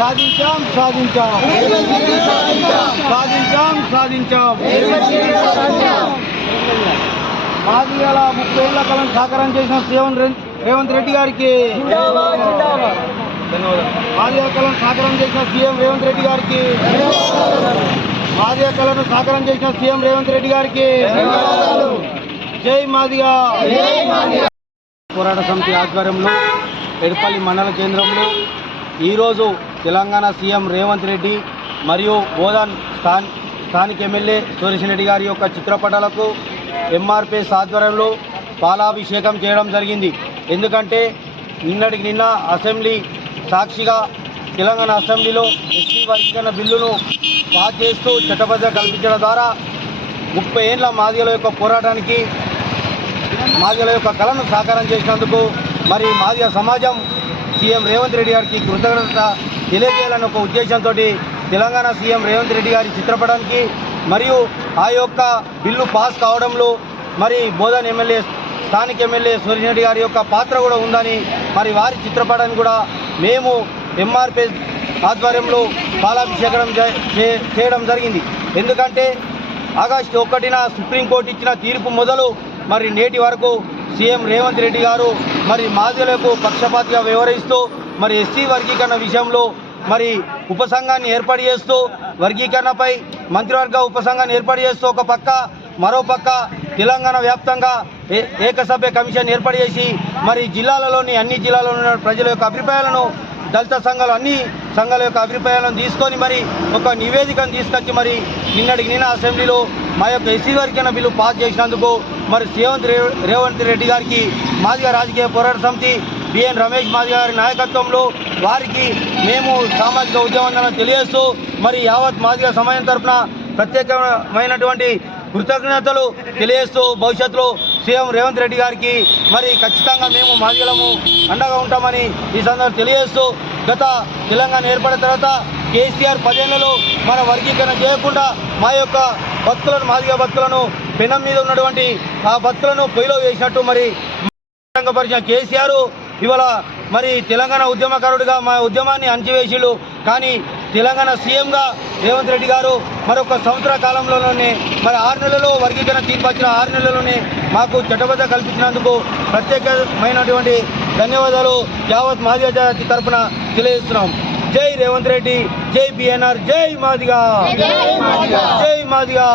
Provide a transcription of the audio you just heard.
సాధించాం సాధించాం సాధించాం. సాధించాం మాది వేల ముప్పై ఏళ్ళ కాలం సహకారం చేసిన రేవంత్ రేవంత్ రెడ్డి గారికి బాల్యకళను సాకారం చేసిన సీఎం రేవంత్ రెడ్డి గారికి బాల్యకళను సాకారం చేసిన సీఎం రేవంత్ రెడ్డి గారికి జై మాదిగా. పోరాట సమితి ఆధ్వర్యంలో ఎడపల్లి మండల కేంద్రంలో ఈరోజు తెలంగాణ సీఎం రేవంత్ రెడ్డి మరియు బోధన్ స్థాన్ స్థానిక ఎమ్మెల్యే సురేష్ రెడ్డి గారి యొక్క చిత్రపటాలకు ఎంఆర్పిఎస్ ఆధ్వర్యంలో పాలాభిషేకం చేయడం జరిగింది. ఎందుకంటే నిన్నటికి నిన్న అసెంబ్లీ సాక్షిగా తెలంగాణ అసెంబ్లీలో ఎస్సీ వర్గీకరణ బిల్లును పాస్ చేస్తూ చట్టబద్ధ కల్పించడం ద్వారా ముప్పై ఏళ్ళ మాదిగల యొక్క పోరాటానికి మాదిగల యొక్క కళను సాకారం చేసినందుకు మరి మాదిగ సమాజం సీఎం రేవంత్ రెడ్డి గారికి కృతజ్ఞత తెలియజేయాలని ఒక ఉద్దేశంతో తెలంగాణ సీఎం రేవంత్ రెడ్డి గారి చిత్రపటానికి మరియు ఆ యొక్క బిల్లు పాస్ కావడంలో మరి బోధన్ ఎమ్మెల్యే స్థానిక ఎమ్మెల్యే రెడ్డి గారి యొక్క పాత్ర కూడా ఉందని మరి వారి చిత్రపటాన్ని కూడా మేము ఎంఆర్పీ ఆధ్వర్యంలో పాలాభిషేకం చేయడం జరిగింది. ఎందుకంటే ఆగస్టు ఒకటిన సుప్రీంకోర్టు ఇచ్చిన తీర్పు మొదలు మరి నేటి వరకు సీఎం రేవంత్ రెడ్డి గారు మరి మాదిలకు పక్షపాతిగా వ్యవహరిస్తూ మరి ఎస్సీ వర్గీకరణ విషయంలో మరి ఉపసంఘాన్ని ఏర్పాటు చేస్తూ వర్గీకరణపై మంత్రివర్గ ఉపసంఘాన్ని ఏర్పాటు చేస్తూ ఒక పక్క మరో పక్క తెలంగాణ వ్యాప్తంగా ఏ ఏకసభ్య కమిషన్ ఏర్పాటు చేసి మరి జిల్లాలలోని అన్ని జిల్లాలో ఉన్న ప్రజల యొక్క అభిప్రాయాలను దళిత సంఘాలు అన్ని సంఘాల యొక్క అభిప్రాయాలను తీసుకొని మరి ఒక నివేదికను తీసుకొచ్చి మరి నిన్నటికి నిన్న అసెంబ్లీలో మా యొక్క ఎస్సీ వర్గీకరణ బిల్లు పాస్ చేసినందుకు మరి సేవంత్ రే- రేవంత్ రెడ్డి గారికి మాదిగా రాజకీయ పోరాట సమితి బిఎన్ రమేష్ మాది గారి నాయకత్వంలో వారికి మేము సామాజిక ఉద్యమాలను తెలియజేస్తూ మరి యావత్ మాదిగా సమయం తరఫున ప్రత్యేకమైనటువంటి కృతజ్ఞతలు తెలియజేస్తూ భవిష్యత్తులో సీఎం రేవంత్ రెడ్డి గారికి మరి ఖచ్చితంగా మేము మాదిగలము అండగా ఉంటామని ఈ సందర్భంగా తెలియజేస్తూ గత తెలంగాణ ఏర్పడిన తర్వాత కేసీఆర్ పదేళ్ళలో మన వర్గీకరణ చేయకుండా మా యొక్క భక్తులను మాదిగా భక్తులను పెనం మీద ఉన్నటువంటి ఆ భక్తులను పొయ్యిలో వేసినట్టు మరి పరిచిన కేసీఆర్ ఇవాళ మరి తెలంగాణ ఉద్యమకారుడిగా మా ఉద్యమాన్ని అణచివేసిళ్ళు కానీ తెలంగాణ సీఎంగా రేవంత్ రెడ్డి గారు మరొక సంవత్సర కాలంలోనే మరి ఆరు నెలల్లో వర్గీకరణ తీర్పు వచ్చిన ఆరు నెలల్లోనే మాకు చట్టబద్ధ కల్పించినందుకు ప్రత్యేకమైనటువంటి ధన్యవాదాలు యావత్ మాదిగ జాతి తరపున తెలియజేస్తున్నాం. జై రేవంత్ రెడ్డి జై బిఎన్ఆర్ జై మాదిగా. జై మాదిగా.